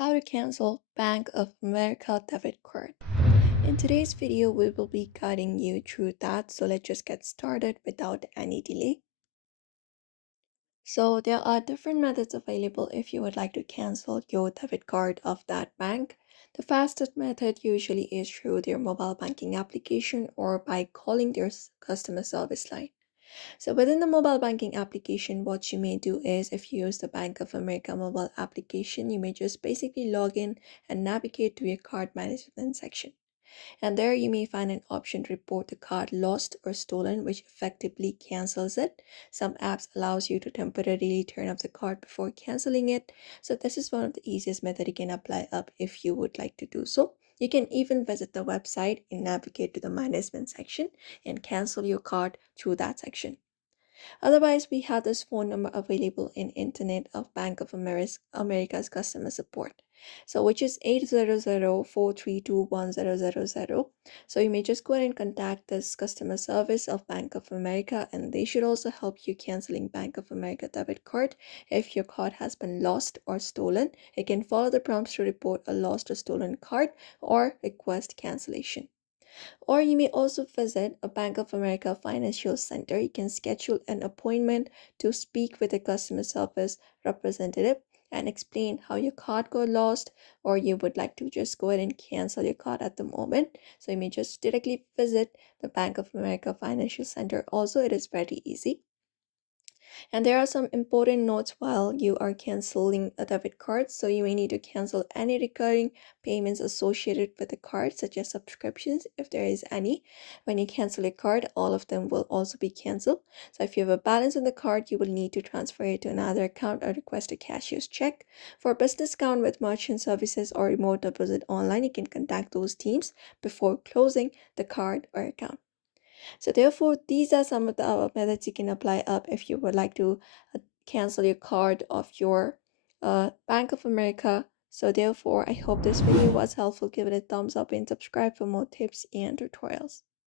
How to cancel Bank of America debit card. In today's video, we will be guiding you through that, so let's just get started without any delay. So there are different methods available if you would like to cancel your debit card of that bank. The fastest method usually is through their mobile banking application or by calling their customer service line. So within the mobile banking application, what you may do is if you use the Bank of America mobile application, you may just basically log in and navigate to your card management section. And there you may find an option to report the card lost or stolen, which effectively cancels it. Some apps allows you to temporarily turn off the card before canceling it. So this is one of the easiest method you can apply up if you would like to do so. You can even visit the website and navigate to the management section and cancel your card through that section. Otherwise, we have this phone number available in Internet of Bank of America's customer support. So which is 800-432-1000. So you may just go ahead and contact this customer service of Bank of America, and they should also help you canceling Bank of America debit card if your card has been lost or stolen. You can follow the prompts to report a lost or stolen card or request cancellation. Or you may also visit a Bank of America financial center. You can schedule an appointment to speak with a customer service representative and explain how your card got lost, or you would like to just go ahead and cancel your card at the moment. So you may just directly visit the Bank of America financial center. Also, it is very easy. And there are some important notes while you are canceling a debit card. So you may need to cancel any recurring payments associated with the card, such as subscriptions, if there is any. When you cancel a card, all of them will also be canceled. So if you have a balance on the card, you will need to transfer it to another account or request a cashier's check. For a business account with merchant services or remote deposit online, you can contact those teams before closing the card or account. So therefore, these are some of the methods you can apply up if you would like to cancel your card of your Bank of America. So therefore, I hope this video was helpful. Give it a thumbs up and subscribe for more tips and tutorials.